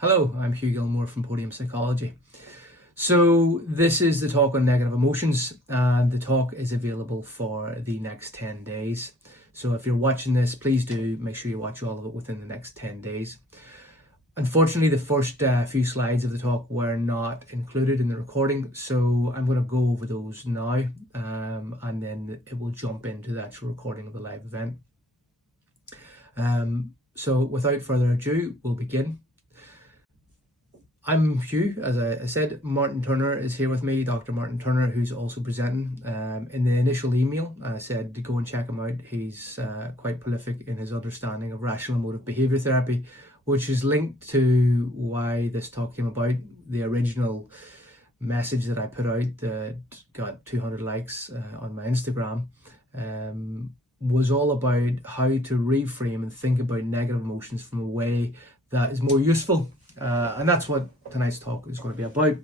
Hello, I'm Hugh Gilmore from Podium Psychology. So this is the talk on negative emotions, and the talk is available for the next 10 days. So if you're watching this, please do make sure you watch all of it within the next 10 days. Unfortunately, the first few slides of the talk were not included in the recording, so I'm going to go over those now, and then it will jump into the actual recording of the live event. So without further ado, we'll begin. I'm Hugh, as I said. Martin Turner is here with me, Dr. Martin Turner, who's also presenting. In the initial email, I said to go and check him out. He's quite prolific in his understanding of rational emotive behaviour therapy, which is linked to why this talk came about. The original message that I put out that got 200 likes on my Instagram was all about how to reframe and think about negative emotions from a way that is more useful. And that's what tonight's talk is going to be about.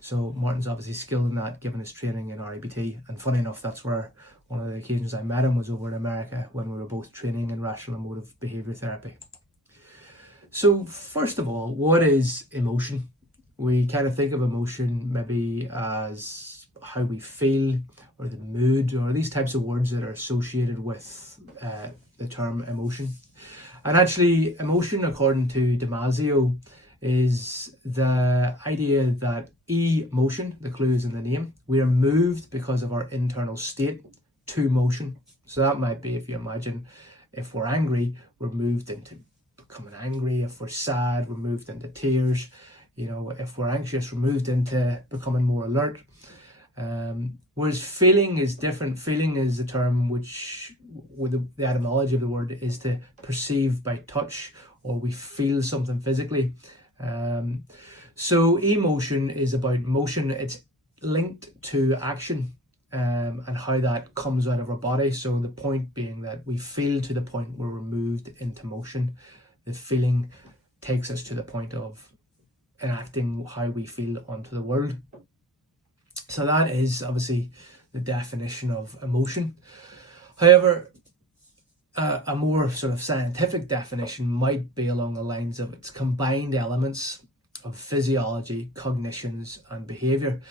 So Martin's obviously skilled in that, given his training in REBT. And funny enough, that's where one of the occasions I met him was over in America when we were both training in rational emotive behaviour therapy. So first of all, what is emotion? We kind of think of emotion maybe as how we feel, or the mood, or these types of words that are associated with the term emotion. And actually, emotion, according to Damasio, is the idea that emotion, the clue is in the name, we are moved because of our internal state to motion. So that might be, if you imagine, if we're angry, we're moved into becoming angry. If we're sad, we're moved into tears. You know, if we're anxious, we're moved into becoming more alert. Whereas feeling is different. Feeling is a term which, with the etymology of the word, is to perceive by touch, or we feel something physically. So emotion is about motion. It's linked to action and how that comes out of our body. So the point being that we feel to the point where we're moved into motion. The feeling takes us to the point of enacting how we feel onto the world. So that is obviously the definition of emotion. However, a more sort of scientific definition might be along the lines of its combined elements of physiology, cognitions, and behavior.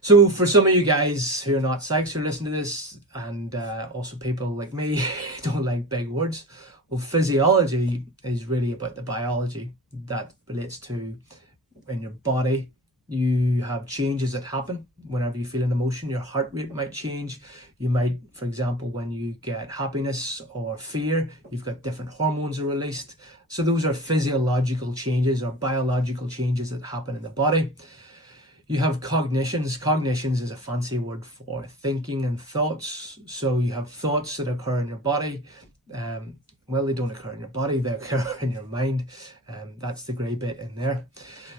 So for some of you guys who are not psychs who listen to this, and also people like me who don't like big words, well, physiology is really about the biology that relates to in your body. You have changes that happen whenever you feel an emotion. Your heart rate might change. You might, for example, when you get happiness or fear, you've got different hormones are released. So those are physiological changes or biological changes that happen in the body. You have cognitions. Cognitions is a fancy word for thinking and thoughts. So you have thoughts that occur in your body. Well, they don't occur in your body, they occur in your mind. That's the grey bit in there.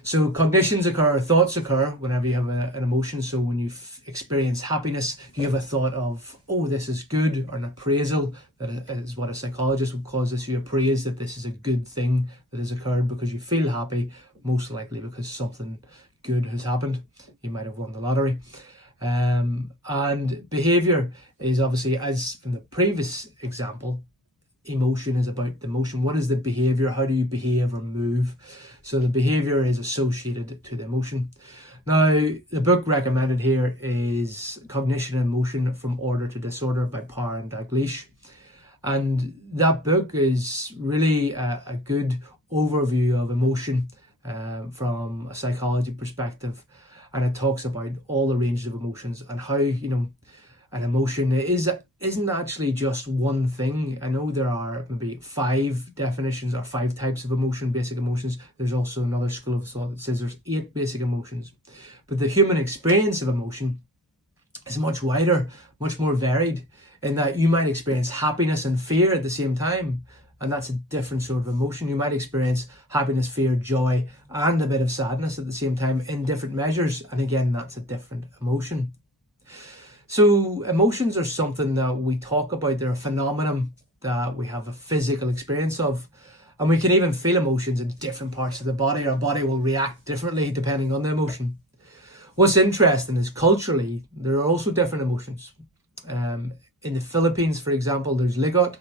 So cognitions occur, thoughts occur whenever you have an emotion. So when you experience happiness, you have a thought of, oh, this is good, or an appraisal. That is what a psychologist would call this. You appraise that this is a good thing that has occurred because you feel happy, most likely because something good has happened. You might have won the lottery. And behavior is obviously, as from the previous example, emotion is about the motion. What is the behavior? How do you behave or move? So the behavior is associated to the emotion. Now, the book recommended here is Cognition and Motion from Order to Disorder by Parr and Dalgleish. And that book is really a good overview of emotion from a psychology perspective. And it talks about all the ranges of emotions and how, you know, an emotion isn't actually just one thing. I know there are maybe 5 definitions or 5 types of emotion, basic emotions. There's also another school of thought that says there's 8 basic emotions. But the human experience of emotion is much wider, much more varied, in that you might experience happiness and fear at the same time. And that's a different sort of emotion. You might experience happiness, fear, joy, and a bit of sadness at the same time in different measures. And again, that's a different emotion. So emotions are something that we talk about. They're a phenomenon that we have a physical experience of. And we can even feel emotions in different parts of the body. Our body will react differently depending on the emotion. What's interesting is culturally, there are also different emotions. In the Philippines, for example, there's ligot,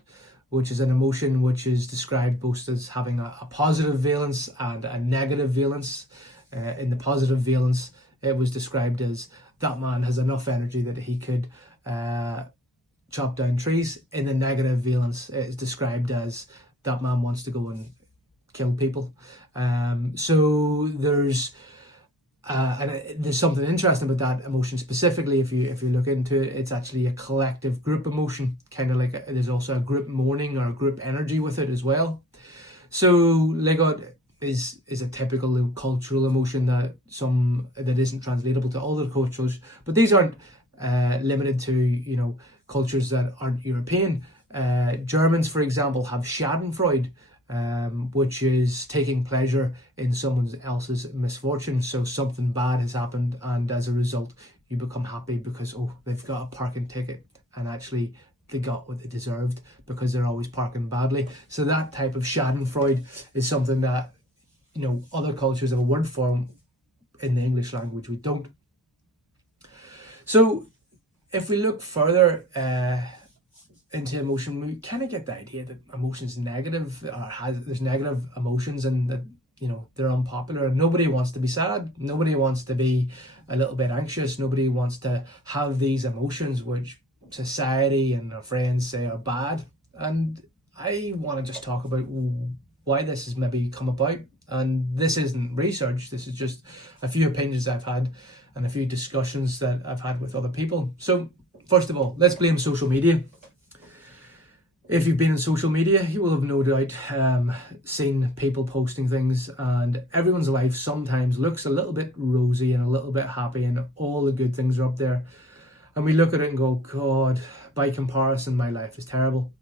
which is an emotion which is described both as having a positive valence and a negative valence. In the positive valence, it was described as that man has enough energy that he could chop down trees. In the negative valence, it is described as that man wants to go and kill people. So there's something interesting about that emotion specifically. If you look into it, it's actually a collective group emotion, kind of like there's also a group mourning or a group energy with it as well. So Ligot is a typical cultural emotion that isn't translatable to other cultures, but these aren't limited to cultures that aren't European. Germans, for example, have Schadenfreude, which is taking pleasure in someone else's misfortune. So something bad has happened, and as a result, you become happy because, they've got a parking ticket, and actually they got what they deserved because they're always parking badly. So that type of Schadenfreude is something that, other cultures have a word for. In the English language, we don't. So if we look further into emotion, we kind of get the idea that emotion's negative, or there's negative emotions, and that they're unpopular, and nobody wants to be sad, nobody wants to be a little bit anxious, nobody wants to have these emotions which society and our friends say are bad. And I want to just talk about why this has maybe come about. And this isn't research, this is just a few opinions I've had and a few discussions that I've had with other people. So first of all, let's blame social media. If you've been in social media, you will have no doubt seen people posting things, and everyone's life sometimes looks a little bit rosy and a little bit happy, and all the good things are up there. And we look at it and go, God, by comparison, my life is terrible.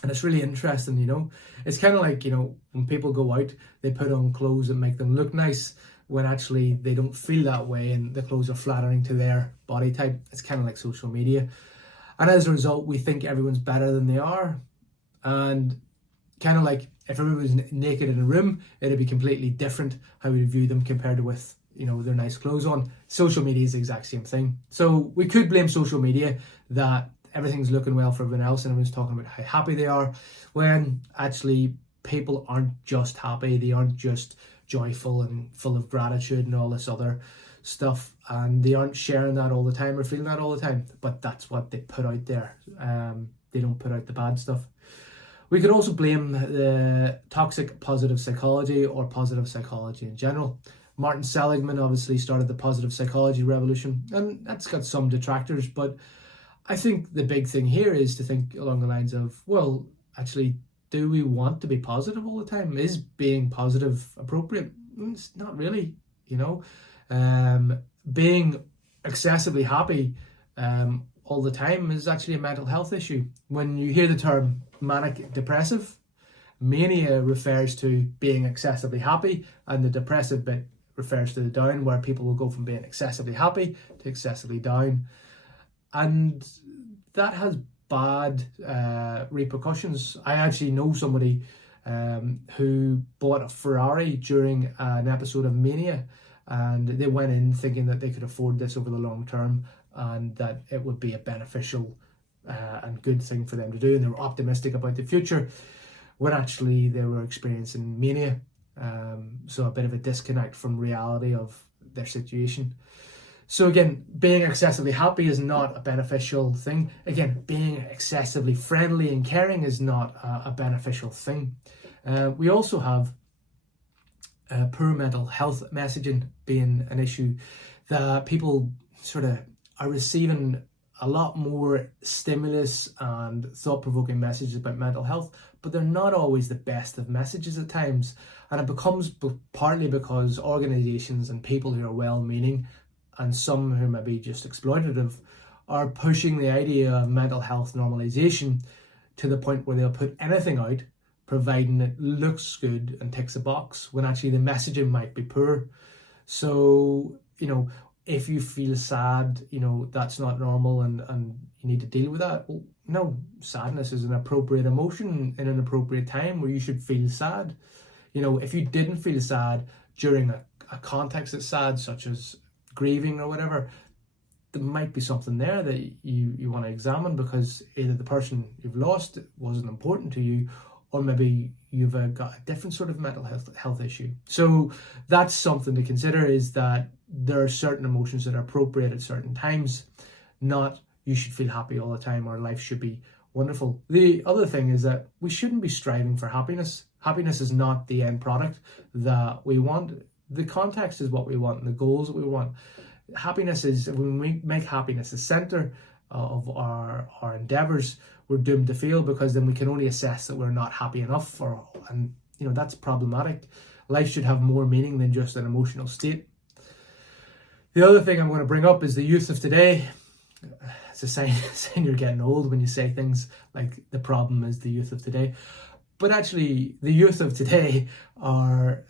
And it's really interesting, It's kind of like, when people go out, they put on clothes that make them look nice, when actually they don't feel that way and the clothes are flattering to their body type. It's kind of like social media. And as a result, we think everyone's better than they are. And kind of like if everyone was naked in a room, it'd be completely different how we view them compared to with, their nice clothes on. Social media is the exact same thing. So we could blame social media that everything's looking well for everyone else and everyone's talking about how happy they are, when actually people aren't just happy, they aren't just joyful and full of gratitude and all this other stuff, and they aren't sharing that all the time or feeling that all the time, but that's what they put out there. They don't put out the bad stuff. We could also blame the toxic positive psychology, or positive psychology in general. Martin Seligman obviously started the positive psychology revolution, and that's got some detractors, but I think the big thing here is to think along the lines of, well, actually, do we want to be positive all the time? Is being positive appropriate? It's not really, Being excessively happy all the time is actually a mental health issue. When you hear the term manic depressive, mania refers to being excessively happy, and the depressive bit refers to the down, where people will go from being excessively happy to excessively down. And that has bad repercussions. I actually know somebody who bought a Ferrari during an episode of mania, and they went in thinking that they could afford this over the long term and that it would be a beneficial and good thing for them to do, and they were optimistic about the future, when actually they were experiencing mania. So a bit of a disconnect from reality of their situation. So again, being excessively happy is not a beneficial thing. Again, being excessively friendly and caring is not a beneficial thing. We also have poor mental health messaging being an issue, that people sort of are receiving a lot more stimulus and thought-provoking messages about mental health, but they're not always the best of messages at times. And it becomes partly because organizations and people who are well-meaning, and some who may be just exploitative, are pushing the idea of mental health normalization to the point where they'll put anything out, providing it looks good and ticks a box, when actually the messaging might be poor. So, if you feel sad, that's not normal and you need to deal with that. Well, no, sadness is an appropriate emotion in an appropriate time where you should feel sad. If you didn't feel sad during a context that's sad, such as grieving or whatever, there might be something there that you want to examine, because either the person you've lost wasn't important to you, or maybe you've got a different sort of mental health issue. So that's something to consider, is that there are certain emotions that are appropriate at certain times, not you should feel happy all the time or life should be wonderful. The other thing is that we shouldn't be striving for happiness. Happiness is not the end product that we want. The context is what we want and the goals that we want. Happiness is, when we make happiness the center of our endeavors, we're doomed to fail, because then we can only assess that we're not happy enough, and that's problematic. Life should have more meaning than just an emotional state. The other thing I'm going to bring up is the youth of today. It's a sign you're getting old when you say things like the problem is the youth of today. But actually, the youth of today are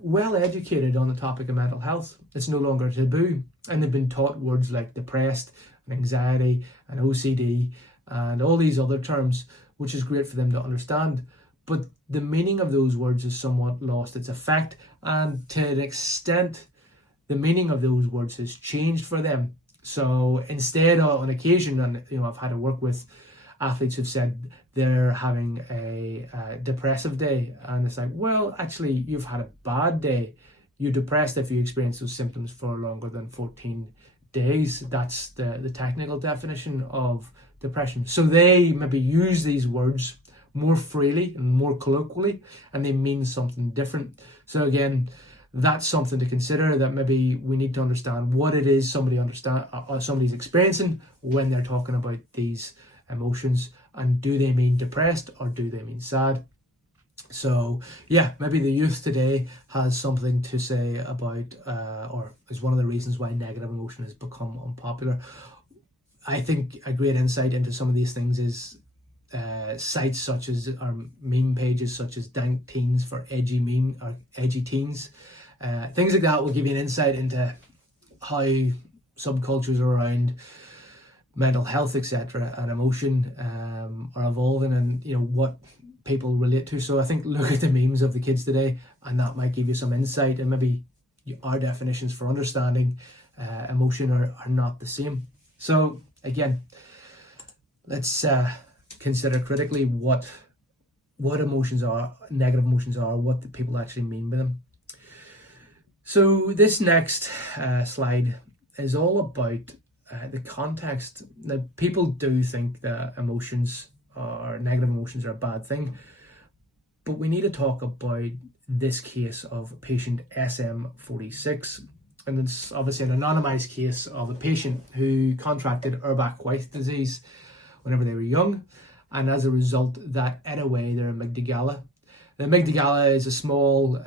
well educated on the topic of mental health. It's no longer taboo, and they've been taught words like depressed and anxiety and OCD and all these other terms, which is great for them to understand. But the meaning of those words has somewhat lost its effect, and to an extent, the meaning of those words has changed for them. So instead, on occasion, and I've had to work with athletes who've said they're having a depressive day, and it's like, well, actually, you've had a bad day. You're depressed if you experience those symptoms for longer than 14 days. That's the technical definition of depression. So they maybe use these words more freely and more colloquially, and they mean something different. So again, that's something to consider, that maybe we need to understand what it is somebody's experiencing when they're talking about these emotions, and do they mean depressed or do they mean sad? So yeah, maybe the youth today has something to say about, or is one of the reasons why negative emotion has become unpopular. I think a great insight into some of these things is sites such as, or meme pages such as Dank Teens for edgy meme or edgy teens. Things like that will give you an insight into how subcultures around mental health, etc., and emotion are evolving, and what people relate to. So I think look at the memes of the kids today, and that might give you some insight, and maybe our definitions for understanding emotion are not the same. So again, let's consider critically what emotions are, negative emotions are, what the people actually mean by them. So this next slide is all about the context. Now, people do think that emotions or negative emotions are a bad thing, but we need to talk about this case of patient SM46, and it's obviously an anonymized case of a patient who contracted Urbach-White disease whenever they were young, and as a result that ate away their amygdala. The amygdala is a small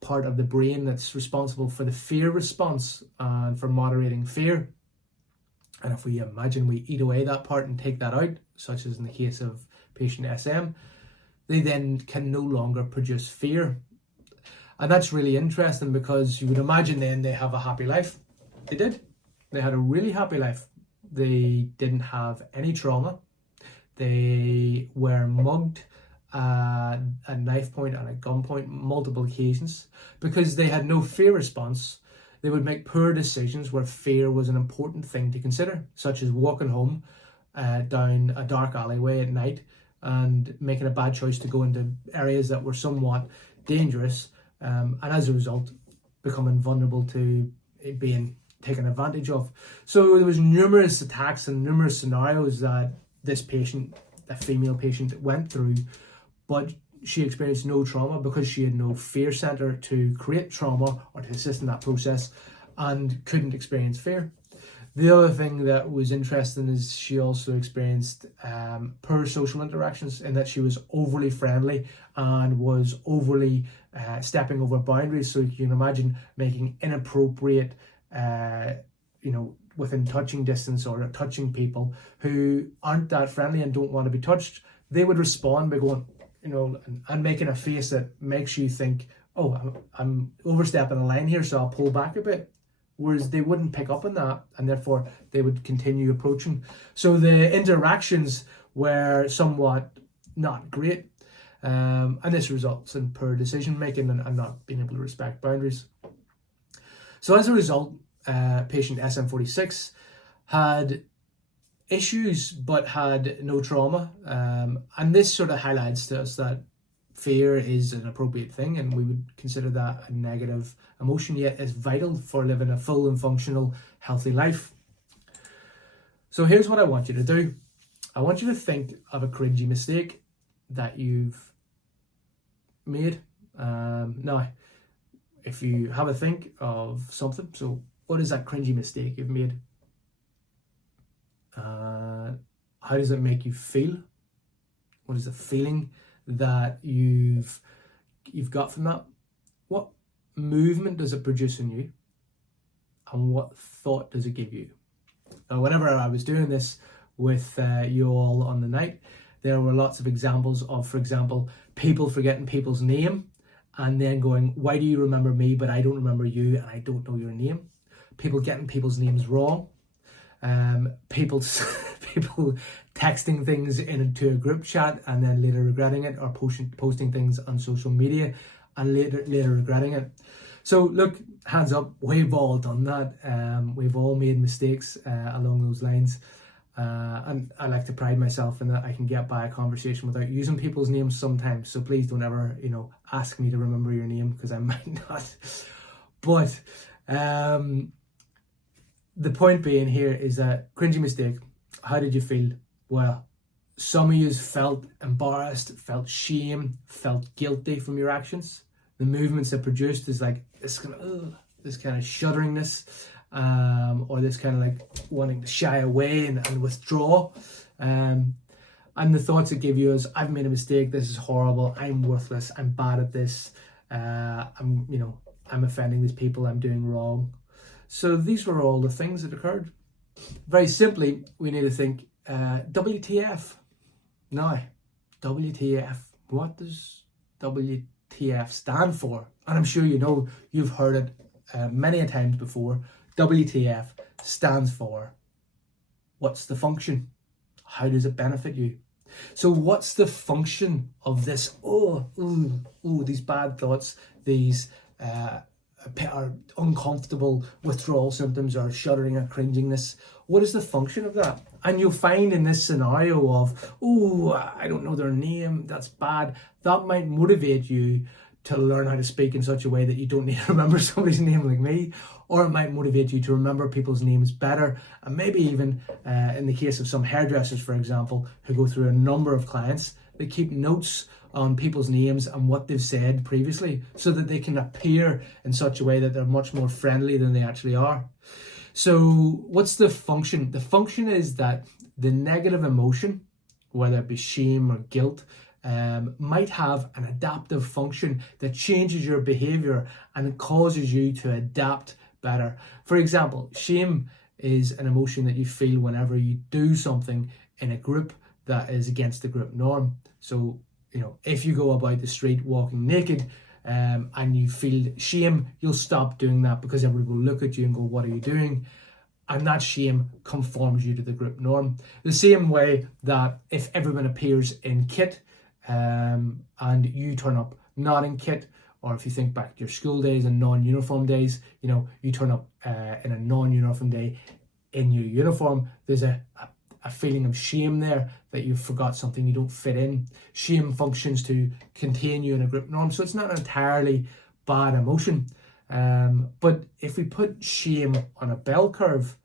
part of the brain that's responsible for the fear response and for moderating fear. And if we imagine we eat away that part and take that out, such as in the case of patient SM, they then can no longer produce fear. And that's really interesting, because you would imagine then they have a happy life. They did. They had a really happy life. They didn't have any trauma. They were mugged at knife point and at gunpoint multiple occasions. Because they had no fear response, they would make poor decisions where fear was an important thing to consider, such as walking home down a dark alleyway at night and making a bad choice to go into areas that were somewhat dangerous, and as a result becoming vulnerable to being taken advantage of. So there was numerous attacks and numerous scenarios that this patient, a female patient, went through, but she experienced no trauma because she had no fear center to create trauma or to assist in that process, and couldn't experience fear. The other thing that was interesting is she also experienced poor social interactions, in that she was overly friendly and was overly stepping over boundaries. So you can imagine making inappropriate, within touching distance or touching people who aren't that friendly and don't want to be touched. They would respond by going, and making a face that makes you think, oh, I'm overstepping a line here, so I'll pull back a bit. Whereas they wouldn't pick up on that, and therefore they would continue approaching. So the interactions were somewhat not great, and this results in poor decision making and not being able to respect boundaries. So as a result, patient SM46 had issues but had no trauma, and this sort of highlights to us that fear is an appropriate thing, and we would consider that a negative emotion, yet it's vital for living a full and functional, healthy life. So here's what I want you to do. I want you to think of a cringy mistake that you've made. Now, if you have a think of something, so what is that cringy mistake you've made? How does it make you feel? What is the feeling that you've got from that? What movement does it produce in you? And what thought does it give you? Now, whenever I was doing this with you all on the night, there were lots of examples of, for example, people forgetting people's name and then going, why do you remember me but I don't remember you and I don't know your name? People getting people's names wrong. People texting things into a group chat and then later regretting it, or posting things on social media and later regretting it. So look, hands up, we've all done that. We've all made mistakes along those lines. And I like to pride myself in that I can get by a conversation without using people's names sometimes. So please don't ever, ask me to remember your name, because I might not. But the point being here is that cringy mistake. How did you feel? Well, some of you felt embarrassed, felt shame, felt guilty from your actions. The movements that produced is like this kind of shudderingness, or this kind of like wanting to shy away and withdraw. And the thoughts it give you is, I've made a mistake, this is horrible, I'm worthless, I'm bad at this, I'm offending these people, I'm doing wrong. So these were all the things that occurred. Very simply, we need to think, WTF? Now, WTF. What does WTF stand for? And I'm sure you've heard it many a times before. WTF stands for, what's the function? How does it benefit you? So what's the function of this? These bad thoughts, these are uncomfortable withdrawal symptoms, or shuddering or cringingness. What is the function of that? And you'll find in this scenario of, I don't know their name, that's bad, that might motivate you to learn how to speak in such a way that you don't need to remember somebody's name like me, or it might motivate you to remember people's names better. And maybe even in the case of some hairdressers, for example, who go through a number of clients, they keep notes on people's names and what they've said previously, so that they can appear in such a way that they're much more friendly than they actually are. So what's the function? The function is that the negative emotion, whether it be shame or guilt, might have an adaptive function that changes your behavior and causes you to adapt better. For example, shame is an emotion that you feel whenever you do something in a group that is against the group norm. So, if you go about the street walking naked and you feel shame, you'll stop doing that because everybody will look at you and go, what are you doing? And that shame conforms you to the group norm. The same way that if everyone appears in kit and you turn up not in kit, or if you think back to your school days and non-uniform days, you turn up in a non-uniform day in your uniform, there's a feeling of shame there that you forgot something, you don't fit in. Shame functions to contain you in a group norm, so it's not an entirely bad emotion. But if we put shame on a bell curve,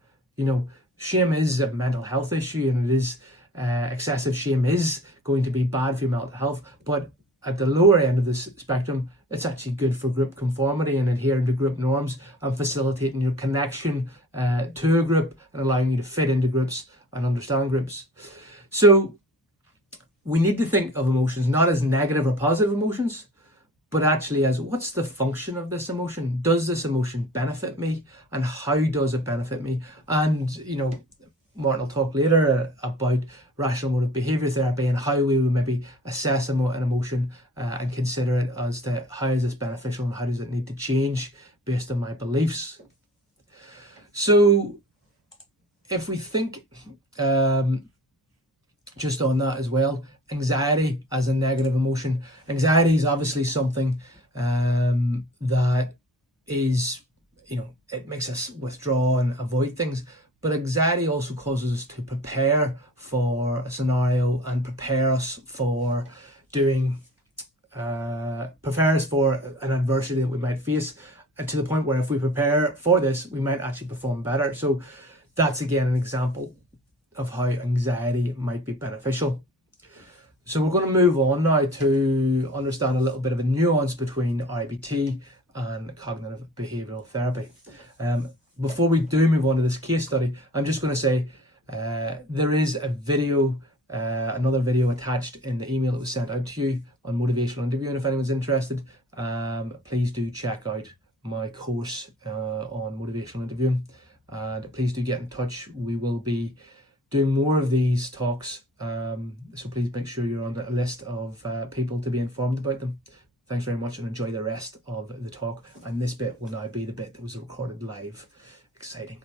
shame is a mental health issue, and it is excessive shame is going to be bad for your mental health. But at the lower end of this spectrum, it's actually good for group conformity and adhering to group norms and facilitating your connection to a group and allowing you to fit into groups and understand groups. So we need to think of emotions not as negative or positive emotions, but actually as, what's the function of this emotion? Does this emotion benefit me? And how does it benefit me? And, Martin will talk later about rational motive behavior therapy and how we would maybe assess an emotion and consider it as to how is this beneficial and how does it need to change based on my beliefs. So if we think just on that as well, anxiety as a negative emotion. Anxiety is obviously something that is, it makes us withdraw and avoid things. But anxiety also causes us to prepare for a scenario and prepare us for an adversity that we might face, and to the point where if we prepare for this, we might actually perform better. So that's again an example of how anxiety might be beneficial. So we're going to move on now to understand a little bit of a nuance between RBT and cognitive behavioral therapy. Before we do move on to this case study, I'm just going to say there is a video, another video attached in the email that was sent out to you on motivational interviewing. If anyone's interested, please do check out my course on motivational interviewing, and please do get in touch. We will be doing more of these talks, so please make sure you're on the list of people to be informed about them. Thanks very much, and enjoy the rest of the talk. And this bit will now be the bit that was recorded live. Exciting.